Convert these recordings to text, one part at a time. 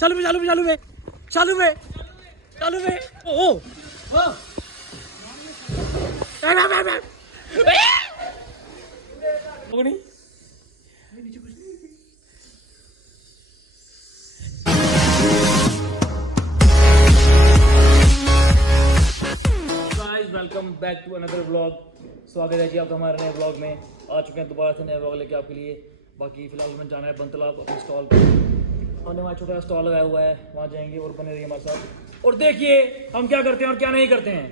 चालू पे चालू पे चालू पे चालू पे चालू पे oh welcome back to another vlog. स्वागत है जी आपका हमारे नए व्लॉग में। आ चुके हैं दोबारा से नए व्लॉग लेके आपके लिए। बाकी फिलहाल हमें जाना है बनतलाब अपने स्टॉल पे। हमने वहाँ छोटा स्टॉल लगाया हुआ है, वहाँ जाएंगे और बने रहिए हमारे साथ और देखिए हम क्या करते हैं और क्या नहीं करते हैं।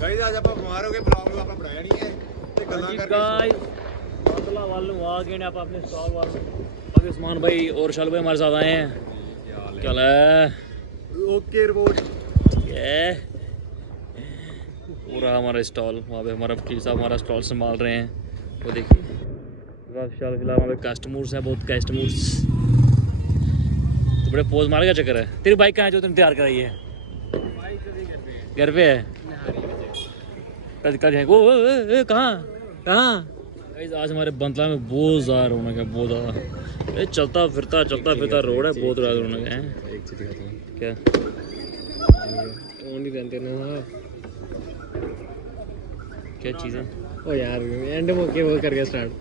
गाइस आज आप बीमार हो गए, ब्लॉग आपने बनाया नहीं है ते गल्लां कर गाइस बनतलाब वालों आ गए आप अपने स्टॉल वालों। बाकी उस्मान भाई और शाल भाई हमारे साथ आए हैं। क्या है ओके रिपोर्ट पूरा हमारा स्टॉल, वहाँ पे हमारा वकील साहब हमारा स्टॉल संभाल रहे हैं। वो देखिए फिलहाल वहाँ पे कस्टमर्स हैं, बहुत कस्टमर्स। तो बड़े पोज मार का चक्कर है। तेरी बाइक कहाँ है जो तुमने तैयार कराई है? घर पे है। कहाँ आज हमारे बनतला में बहुत ज़्यादा रौनक है, बहुत ज़्यादा। चलता फिरता रोड है, बहुत ज़्यादा रौनक है। एक चीज दिखाता हूं क्या ओनली रहते ना। क्या चीज़ है? ओ यार एंड में वो कर गया स्टार्ट।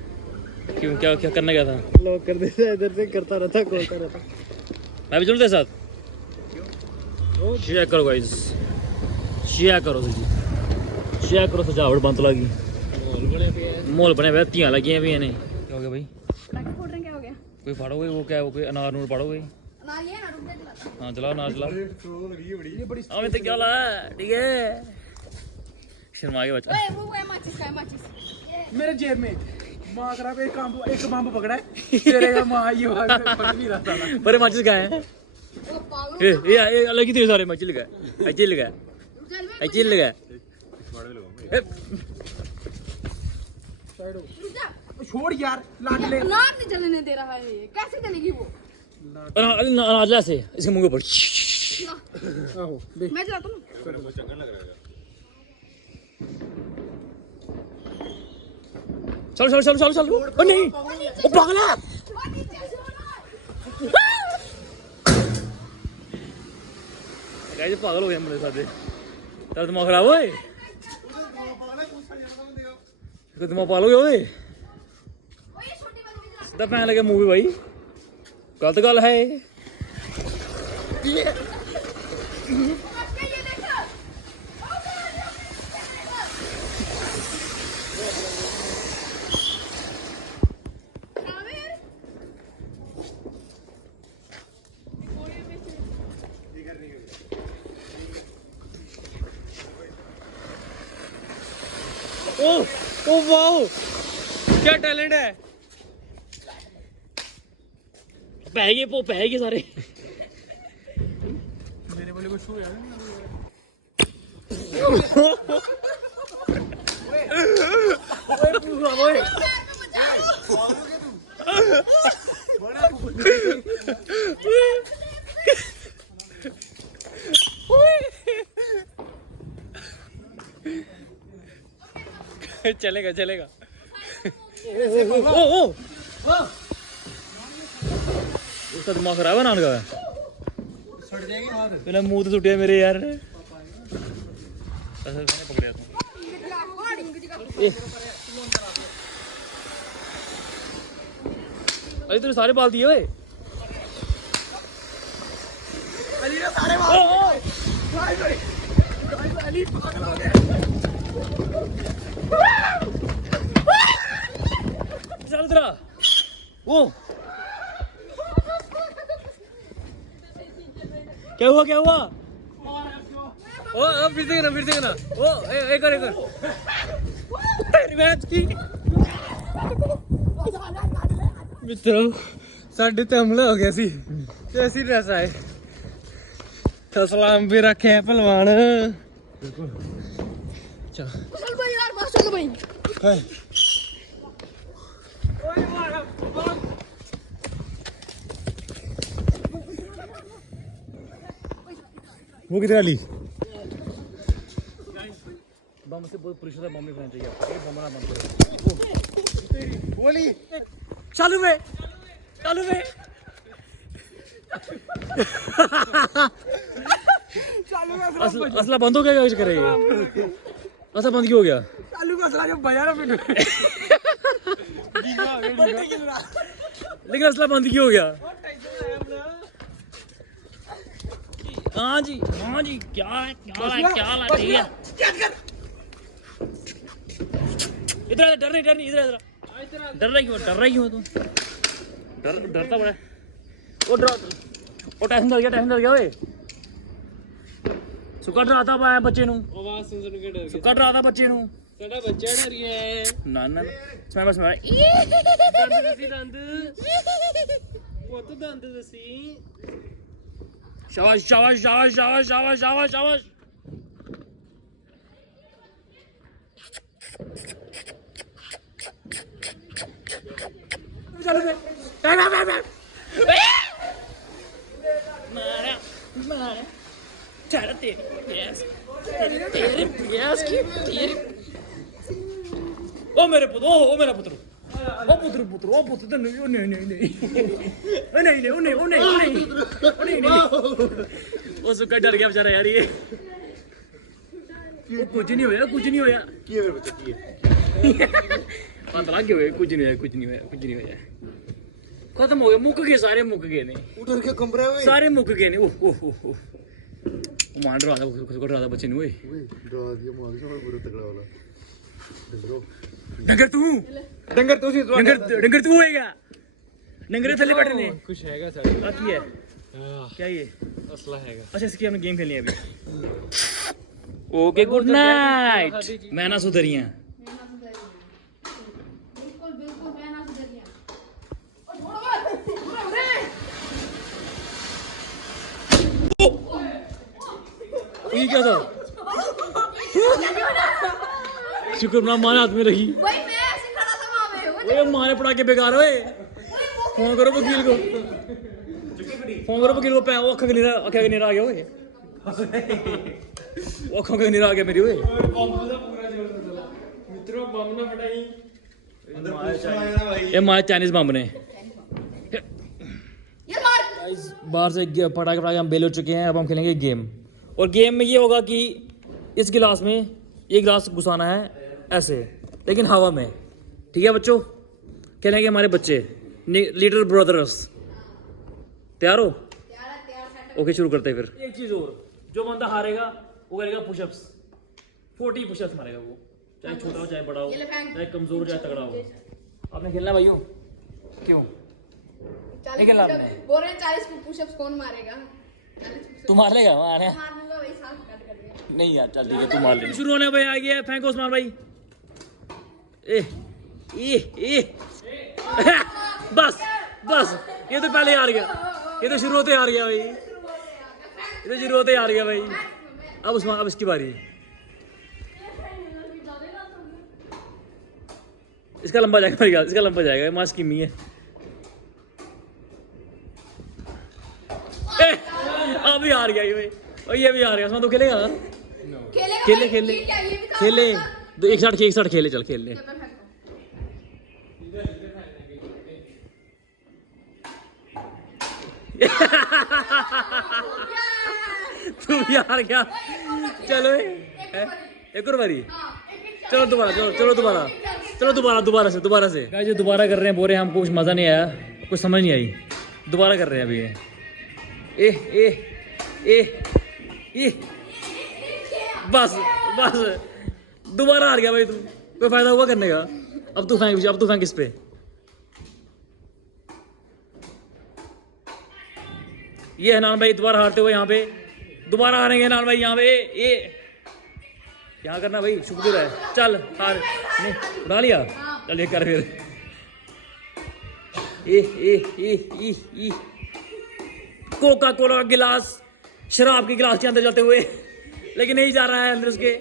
क्यों क्या क्या करना क्या था? लॉक कर देता इधर से करता रहता खोलता रहता। मैं भी चलूँ तेरे साथ? शेयर करो गाइस, शेयर करो जी, शेयर करो सजावट बनतला की। मॉल बने हुए तियां लगी हैं भी इन्हें। क्या हो गया भाई? फोड़ रहे हैं, क्या हो गया? कोई फाड़ोगे वो क्या, वो कोई अनार नूर फाड़ोगे? अनार ये ना रुक जा चलाता। हाँ चलाओ अनार चलाओ। ये बड़ी हमें तो क्या ला ठीक है। शर्मा के बच्चा। ओए वो है माचिस का है, माचिस मेरे जेब में माँ करा एक बम पकड़ा है तेरे माँ ये पकड़ नहीं रहा था। पर माचिस का है वो पागल। ये अलग ही थे सारे मचिल का अचिल का चल बे अचिल का। रुक जा। छोड़ यार लाड ले। अनार नहीं जलने दे रहा है ये, कैसे जलेगी वो? अनार से इसके मुंह पर। आहो देख मैं चलाता हूं। चलो चलो चलो चलो चलो। ओ नहीं ओ पागल है। और नीचे से होना। गाइस पागल हो गए मेरे साथ। तेरा दिमाग खराब है? दिमाग पागल हो गया? ओए छोटी वाली भी जला। सीधा पैन लगे मूवी भाई, गलत गल है। ये देखो। ओ वाओ क्या टैलेंट है। पैगे सारे। मेरे वाले को छू यार। चलेगा चलेगा। ओ उसका दिमाग खराब है नान का। सड़ जाएगी हाथ। मैंने मुंह तो सुटिया मेरे यार। मैंने पकड़िया था। अरे तूने सारे बाल दिए ओए। अली ने सारे मार। अली पागल हो गया। चल तेरा वो क्या हुआ? ओ फिर से ना ओ एक और तेरी मैच की मित्रों साढ़े ते हमला हो गया सी ते ऐसी ड्रेस आए तो सलाम भी रखे हैं पहलवान। चल भाई यार, बस चल भाई। वो किधर ली? बम से बहुत पुरुष था, बम भी खाना चाहिए आपको। ये बम ना बंद करो। बोली चालू में असला बंद हो गया, क्या कुछ करेगा? असला बंद क्यों हो गया? चालू का असला जब बजा ना फिर लेकिन असला बंद क्यों हो गया? हाँ जी क्या है ठीक है। इधर डर नहीं इधर डर रही क्यों तू? डरता बड़ा वो टेंशन डर गया ओए। सुका डराता पाया बच्चे नू, आवाज सुन के डर गया। सुका डराता बच्चे नू। साडा बच्चा डर गया है। ना स्मैल दंद वो तो दंद दसी। शाबाश। चलो मारा चल तेरे प्यास की तेरे ओ मेरा पुत्र नहीं वो सुक्का डर गया बेचारा यार। ये कुछ नहीं होया पता लग गया कुछ नहीं होया खत्म हो गया, मुक गए सारे मुक गए ने उधर के कमरे में सारे मुक गए ने। मान डरा था बच्चे ने। डरा दिया मार से बड़ा तगड़ा वाला डंगर तू होएगा डंगर थल्ले बैठे ने। कुछ हैगा साडा बाकी है क्या ये असला हैगा। अच्छा इसकी हमने गेम खेलनी है अभी। Okay good night. मैं ना सुधरिया बिल्कुल मैं ना सुधरिया। ये क्या था? शुक्र ना मारे हाथ में रही। वही मैं ऐसे खड़ा था वहां पे। ओए मारे पड़ा के बेकार ओए। फोन करो वकील को वो अखा के नीरा आ गया ओए। वो अखा के नीरा आ गया मेरी ओए। मित्रों बम ना फटाई। ये मारे चाइनीज बम ने। ये मार। बाहर से पटाखे हम बेल हो चुके हैं। अब हम खेलेंगे गेम और गेम में ये होगा कि इस गिलास में ये गिलास घुसाना है ऐसे लेकिन हवा में। ठीक है बच्चों खेलेंगे हमारे बच्चे लिटिल ब्रदर्स। तैयार हो? ओके शुरू करते हैं फिर। एक चीज और जो बंदा हारेगा वो करेगा पुशअप्स 40 पुशअप्स मारेगा वो चाहे छोटा हो चाहे बड़ा हो चाहे कमजोर हो चाहे तगड़ा हो। आपने खेलना है भाइयों? क्यों? 40 पुशअप्स कौन मारेगा? तू मार लेगा? मार लूंगा भाई साथ कट कर दिया। नहीं यार चल ठीक है तू मार ले। शुरू होने भाई आ गया फेंको उस्मान भाई। बस ये तो पहले हार गया। ये तो शुरू होते हार गया भाई। अब उस्मान अब इसकी बारी। इसका लंबा जाएगा मास की मी है। अब भी हार गया ये भाई। और ये भी हार गया। उस्मान तो खेलेगा? खेले तो एक साथ खेले चल खेल ले। तू भी हार गया। चलो एक और बारी। चलो दोबारा से गाइस, जो दोबारा कर रहे हैं बोल रहे हैं हमको कुछ मजा नहीं आया, कुछ समझ नहीं आई। दोबारा कर रहे हैं अभी ये बस दोबारा हार गया भाई। तू कोई फायदा हुआ करने का? अब तू फेंक इस पे। ये हनान भाई दोबारा हारते हुए यहाँ पे दोबारा हारेंगे। हनान भाई यहाँ पे ये यहाँ करना भाई शुक्र है। चल हार नहीं उड़ा लिया। चल ये कर फिर। कोका कोला का गिलास शराब के गिलास के अंदर जाते हुए लेकिन नहीं जा रहा है अंदर उसके।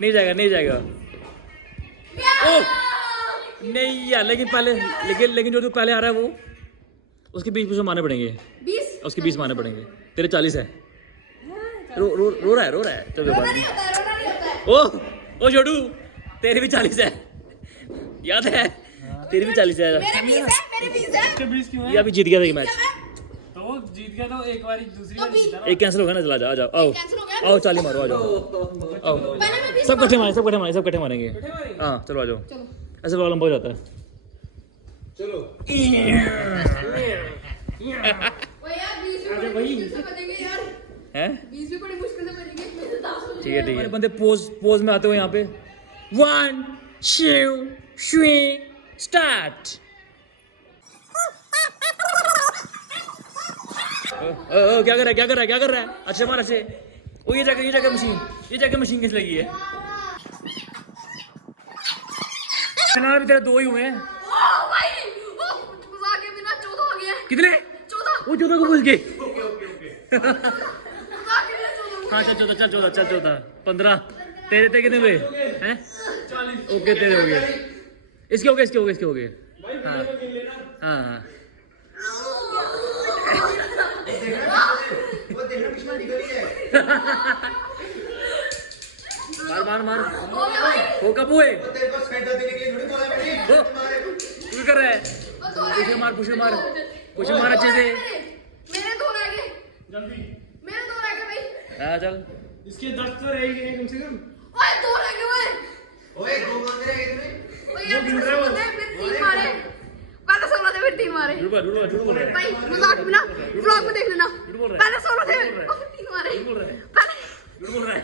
नहीं जाएगा। ओह नहीं यार लेकिन जो तू पहले आ रहा है वो उसके 20 मारने पड़ेंगे। 20 उसके 20 मारने पड़ेंगे। तेरे 40 है। रो रहा है। चल कोई बात नहीं। ओ छोटू तेरे भी 40 है याद है? तेरी भी 40 है। मेरे 20 है, मेरे 20 है। इसके 20 क्यों ये है? अभी जीत गया था ये मैच। तो वो जीत गया तो एक बार दूसरी बार अभी- जीता ना। एक कैंसिल हो गया ना, चला जाओ, आ जाओ, आओ कैंसिल हो गया। आओ, 40 मारो, आ जाओ, आओ, पहले मैं 20 सब इकट्ठे मारेंगे, सब इकट्ठे मारेंगे, सब इकट्ठे मारेंगे। इकट्ठे मारेंगे? हाँ चलो आ जाओ, चलो। ऐसे बड़ा लंबा हो जाता है। चलो ओ यार 20 भी बड़ी मुश्किल से बनेंगे यार। हैं 20 भी बड़ी मुश्किल से बनेंगे। मेरे 10 हो ठीक है ठीक है, बंदे पोज में आते हो यहाँ पे। 1 2 3 स्टार्ट। क्या कर रहा है, क्या कर रहा है, क्या कर रहा है? अच्छे मार अच्छे। ओ ये जाके मशीन किस लगी है? फिलहाल भी तेरे 2 ही हुए हैं। ओ भाई ओ मजाक के बिना 14 हो गया। कितने? 14 वो 14 को भूल गए। मजाक के बिना 14 हो हाँ चल 14 15। तेरे कितने हुए हैं? 40। ओके तेरे हो गए, इसके हो गए। हाँ हाँ हाँ मार हो गया भाई। वो कब हुए? तेरे को साइड देने के लिए थोड़ी बोला मैंने। हो, तू क्या कर रहा है? ओ 2 रह गए। कुछ मार अच्छे से। मेरे 2 रह गए। जल्दी। मेरे 2 रह गए भाई। हाँ चल, इसके 10 तो रहेंगे कम से कम। ओए 2 रह गए ओए। ओए 2 मार रहे हैं इतने। ओए यार 16 थे फिर 3 मारे। पहले 16 थे फिर 3 मारे। झूठ बोल रहा है। भाई मजाक बिना व्लॉग में देख लेना। बोल रहा है। पहले 16 थे झूठ बोल रहा है। और फिर 3 मारे। झूठ बोल रहा है। पहले झूठ बोल रहा है।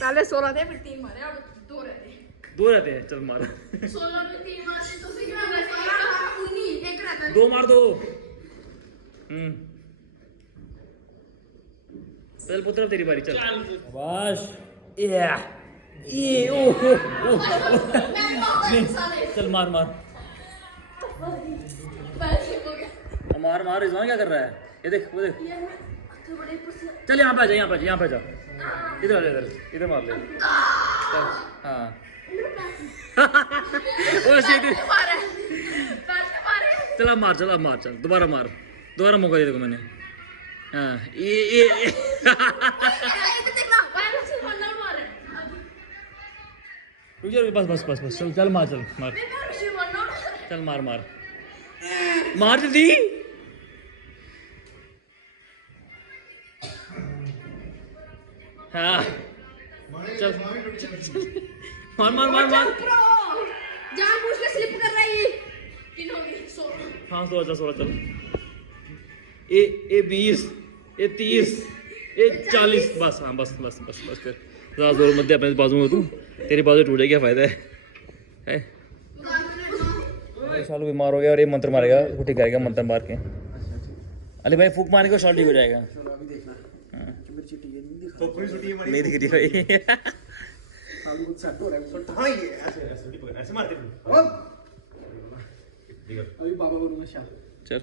पहले 16 थे फिर 3 मारे और 2 रह गए। 2 रहते हैं, चल मार। 16 में 3 मारते तो फिर क्या होगा? 19 एक रहता है। 2 मार दो। चल पुत्र तेरी बारी, चल। बस ये ओ चल मार रिजवान क्या कर रहा है? ये देख वो देख, चल यहाँ पे आ जा, इधर मार ले, चल। हाँ ओ सीधे चल अब मार चल, दोबारा मौका दे देखो मैंने। हाँ ये रुक जा, बस चल मार जल्दी। हाँ चल मार जानबूझ के स्लिप कर रही है। किन हो गई 16। हाँ 16 चल। ए 20, ए 30, ए 40। बस हाँ बस फिर ज़्यादा जोर मत दे, अपने बाजू में हो तू, तेरी बाजू टूट जाएगी, क्या फायदा है? शालू बीमार हो गया और ये मंत्र मारेगा, उसको ठीक करेगा मंत्र मार के। अली भाई फूक मारेगा, शॉल ठीक हो जाएगा। नहीं दिख रही भाई। हाँ ये ऐसे मारते हैं। अभी बाबा बोलूंगा शाम। चल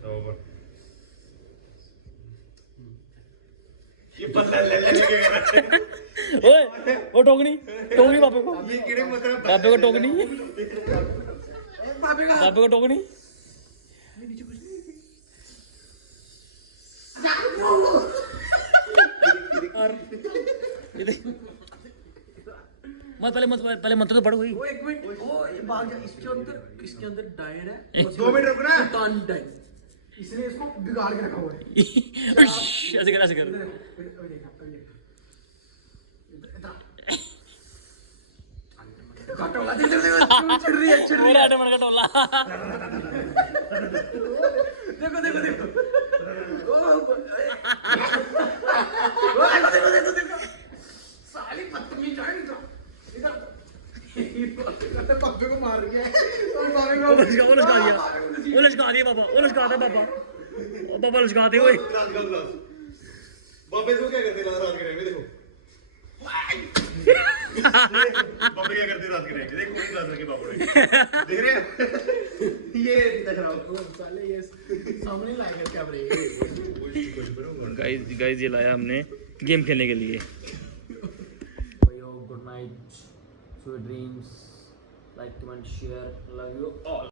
ये बल्ला ले के कर रहा है। ओए वो टोकनी पापे को, ये कीड़े मतलब पापे को टोकनी, पापे को टोकनी। और ये देख, पहले मंत्र तो पढ़ो। वो एक मिनट, वो ये भाग जा, इसके अंदर डायन है। 2 मिनट रुकना। टान डायन, इसने इसको बिगाड़ के रखा हुआ है। ऐसे कर टोला चिढ़ रही है। मन का टोला। देखो साली बदतमीज है इधर पप्पे को मार रही है और बाबे को लचका दिया पापा। पापा लचकाते हुए। बाबे को क्या करते रात के टाइम में? देखो बाबे क्या करते रात के टाइम में, देखो वही रात रखे बाबू ने, देख रहे हैं? ये दिख रहा हो साले, ये सामने लाएगा कैमरे। गाइस ये लाया हमने गेम खेलने के लिए। Good night, sweet dreams, like comment share, love you all.